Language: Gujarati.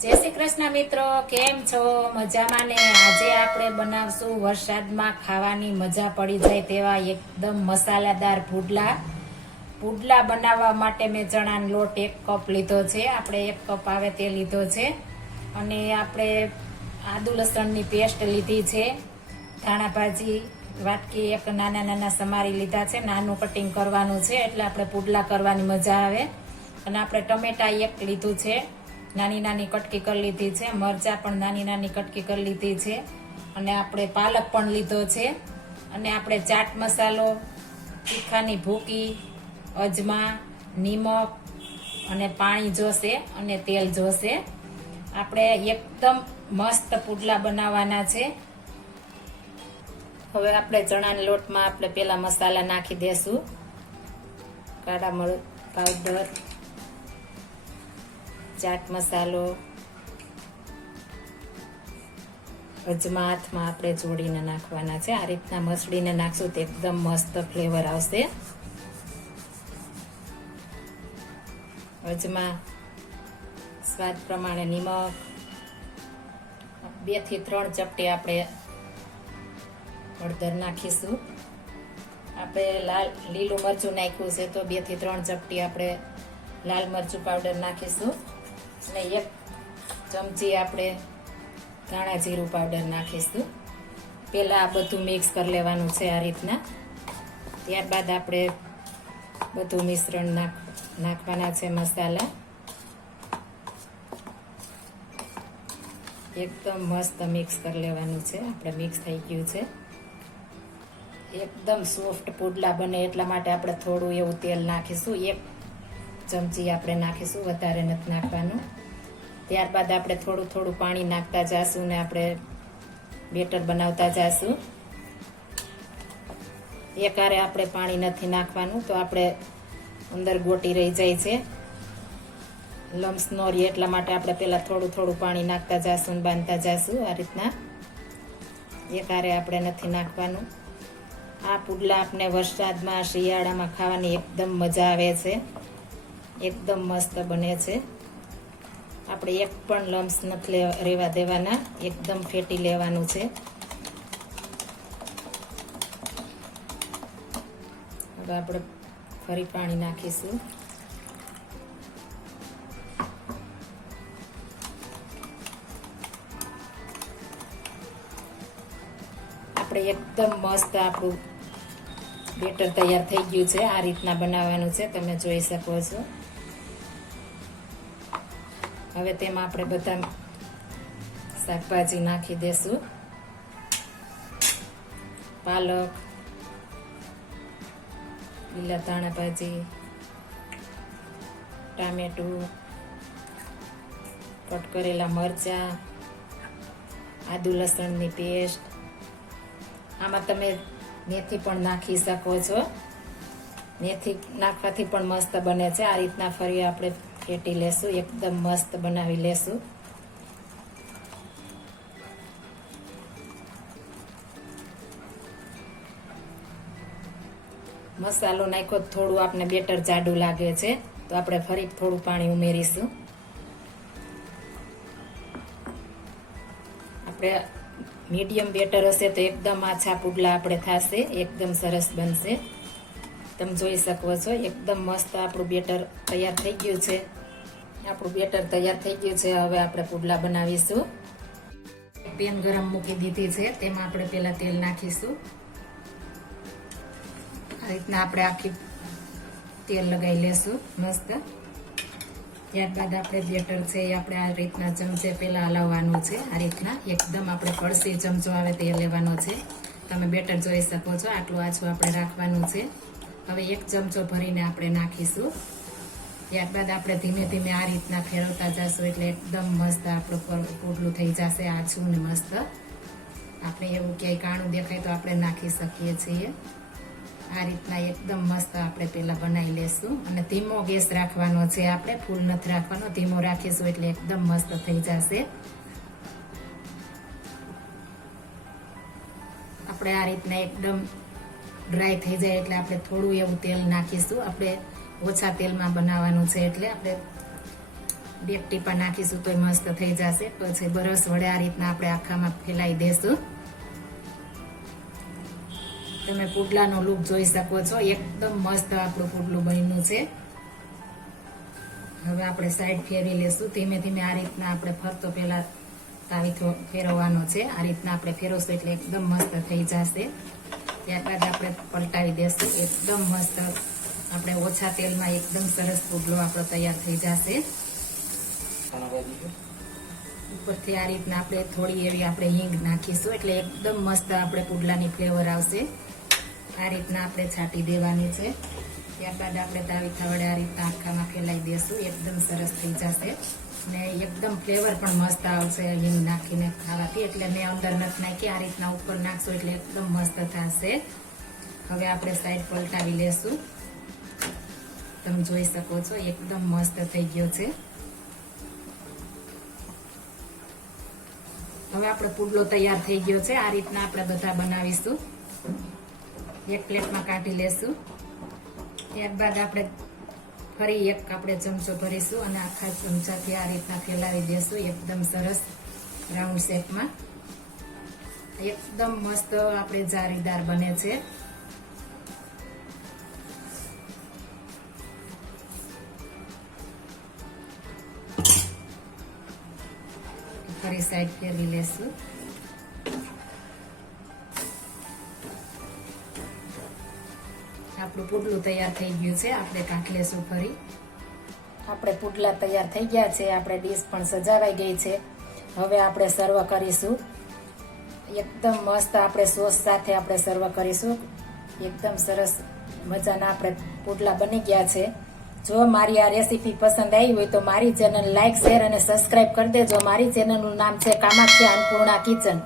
જય શ્રી કૃષ્ણ મિત્રો, કેમ છો? મજામાં ને? આજે આપણે બનાવશું વરસાદમાં ખાવાની મજા પડી જાય તેવા એકદમ મસાલાદાર પુડલા બનાવવા માટે મેં ચણાનો લોટ 1 કપ લીધો છે. આપણે 1 કપ આવે તે લીધો છે. અને આપણે આદુ લસણની પેસ્ટ લીધી છે. ધાણા ભાજી વાટકી 1 નાના સમારી લીધા છે. નાનું કટિંગ કરવાનું છે એટલે આપણે પુડલા કરવાની મજા આવે. અને આપણે ટમેટા 1 લીધું છે, નાની કટકી કરી લીધી છે. મરચાં પણ નાની કટકી કરી લીધી છે. અને આપણે પાલક પણ લીધો છે. અને આપણે ચાટ મસાલો, તીખાની ભૂકી, અજમા, નિમક અને પાણી જોશે અને તેલ જોશે. આપણે એકદમ મસ્ત પુડલા બનાવવાના છે. હવે આપણે ચણાના લોટમાં આપણે પેલા મસાલા નાખી દેશું. કાળા મરચ પાવડર, ચાટ મસાલો, અજમા હાથમાં આપણે જોડીને નાખવાના છે. આ રીતના મસળીને નાખશું તો એકદમ મસ્ત ફ્લેવર આવશે. અજમા, સ્વાદ પ્રમાણે નિમક, 2 થી 3 ચપટી આપણે હળદર નાખીશું. આપણે લીલું મરચું નાખ્યું છે તો 2 થી 3 ચપટી આપણે લાલ મરચું પાવડર નાખીશું. અને 1 ચમચી આપણે ધાણા જીરું પાવડર નાખીશું. પહેલાં આ બધું મિક્સ કરી લેવાનું છે આ રીતના. ત્યારબાદ આપણે બધું મિશ્રણ નાખવાના છે મસાલા. એકદમ મસ્ત મિક્સ કરી લેવાનું છે. આપણે મિક્સ થઈ ગયું છે. એકદમ સોફ્ટ પુડલા બને એટલા માટે આપણે થોડું એવું તેલ નાખીશું. 1 ચમચી આપણે નાખીશું, વધારે નથી નાખવાનું. ત્યારબાદ આપણે થોડું પાણી નાખતા જાશું ને આપણે બેટર બનાવતા જાશું. એકારે આપણે પાણી નથી નાખવાનું તો આપણે અંદર ગોટી રહી જાય છે, લમ્સ ન રહે એટલા માટે આપણે પહેલા થોડું પાણી નાખતા જાશું ને બાંધતા જાશું. આ રીતના એકારે આપણે નથી નાખવાનું. આ પુડલા આપણે વરસાદમાં, શિયાળામાં ખાવાની એકદમ મજા આવે છે. એકદમ મસ્ત બને છે. આપણે 1 પણ લમ્સ નથી રહેવા દેવાના, એકદમ ફેટી લેવાનું છે. હવે આપણે ફરી પાણી નાખીશું. આપણે એકદમ મસ્ત આપણું બેટર તૈયાર થઈ ગયું છે. આ રીતના બનાવવાનું છે, તમે જોઈ શકો છો. હવે તેમાં આપણે બધા શાકભાજી નાખી દેશું. પાલક, લીલા ધાણા ભાજી, ટામેટું, કટ કરેલા મરચાં, આદુ લસણની પેસ્ટ. આમાં તમે મેથી પણ નાખી શકો છો. મેથી નાખવાથી પણ મસ્ત બને છે. આ રીતના ફરી આપણે ફેટી લેશું, એકદમ મસ્ત બનાવી લેશું. મસાલો નાખ્યો થોડું આપણે બેટર જાડું લાગે છે તો આપણે ફરી થોડું પાણી ઉમેરીશું. આપણે મીડિયમ બેટર હશે તો એકદમ આછા પુડલા આપણે થશે, એકદમ સરસ બનશે. તમે જોઈ શકો છો એકદમ મસ્ત આપણું બેટર તૈયાર થઈ ગયું છે. આપણું બેટર તૈયાર થઈ ગયું છે. હવે આપણે પુડલા બનાવીશું. પેન ગરમ મૂકી દીધી છે, તેમાં આપણે પહેલા તેલ નાખીશું. આ રીતના આપણે આખી તેલ લગાવી લેશું મસ્ત. ત્યારબાદ આપણે બેટર છે એ આપણે આ રીતના ચમચે પહેલા હલાવવાનું છે. આ રીતના એકદમ આપણે કળસી ચમચો આવે તે લેવાનો છે. તમે બેટર જોઈ શકો છો, આટલું આછું આપણે રાખવાનું છે. હવે 1 ચમચો ભરીને આપણે નાખીશું. ત્યારબાદ આપણે ધીમે ધીમે આ રીતના ફેરવતા જશું એટલે એકદમ મસ્ત આપણું પુડલું થઈ જશે, આછું ને મસ્ત. આપણે એવું ક્યાંય કાણું દેખાય તો આપણે નાખી શકીએ છીએ. આ રીતના એકદમ મસ્ત આપણે પહેલા બનાવી લેશું. અને ધીમો ગેસ રાખવાનો છે, આપણે ફૂલ નથી રાખવાનો, ધીમો રાખીશું એટલે એકદમ મસ્ત થઈ જશે. આપણે આ રીતના એકદમ ડ્રાય થઈ જાય એટલે આપણે થોડું એવું તેલ નાખીશું. આપણે ઓછા તેલમાં બનાવવાનું છે એટલે આપણે બે ટીપા નાખીશું તો મસ્ત થઈ જશે. પછી બ્રશ વડે આ રીતના આપણે આખામાં ફેલાઈ દેશું. તમે પુડલાનો લુક જોઈ શકો છો, એકદમ મસ્ત આપણું પુડલું બન્યું છે. હવે આપણે સાઈડ ફેરવી લેશું. ધીમે ધીમે આ રીતના આપણે ફરતો પેલા તાવીથો ફેરવવાનો છે. આ રીતના આપણે ફેરવશું એટલે એકદમ મસ્ત થઈ જશે. ત્યારબાદ આપણે પલટાવી દેશું. એકદમ મસ્ત આપણે ઓછા તેલમાં એકદમ સરસ પુડલો આપણો તૈયાર થઈ જશે. ઉપરથી આ રીતના આપણે થોડી એવી આપણે હિંગ નાખીશું એટલે એકદમ મસ્ત આપણે પુડલાની ફ્લેવર આવશે. આ રીતના આપણે છાંટી દેવાની છે. ત્યારબાદ આપણે તાવીથા વડે આ રીતના આખામાં ફેલાઈ દેશું. એકદમ સરસ થઈ જશે ને એકદમ ફ્લેવર પણ મસ્ત આવશે હિંગ નાખીને ખાવાથી. એટલે મેં અંદર નથી નાખી, આ રીતના ઉપર નાખશું એટલે એકદમ મસ્ત થશે. હવે આપણે સાઈડ પલટાવી લેશું. તમે જોઈ શકો છો એકદમ મસ્ત થઈ ગયો છે. હવે આપણો પુડલો તૈયાર થઈ ગયો છે. આ રીતના આપણે બધા બનાવીશું. એક પ્લેટમાં કાઢી લેશું. ત્યારબાદ આપણે ફરી એક આપણે ચમચો ભરીશું અને આખા ચમચાથી આ રીતના ફેલાવી દેશું. એકદમ સરસ રાઉન્ડ શેપમાં એકદમ મસ્ત આપણે જાળીદાર બને છે. ફરી સાઈડ ફેરવી લેશું. આપણું પુડલું તૈયાર થઈ ગયું છે. આપણે કાઢી લેશું ફરી. આપણે પુડલા તૈયાર થઈ ગયા છે. આપણે ડીશ પણ સજાવાઈ ગઈ છે. હવે આપણે સર્વ કરીશું. એકદમ મસ્ત આપણે સોસ સાથે આપણે સર્વ કરીશું. એકદમ સરસ મજાના આપણે પુડલા બની ગયા છે. જો મારી આ રેસીપી પસંદ આવી હોય તો મારી ચેનલ લાઈક, શેર અને સબસ્ક્રાઇબ કરી દેજો. મારી ચેનલનું નામ છે કામાખ્યા અન્નપૂર્ણા કિચન.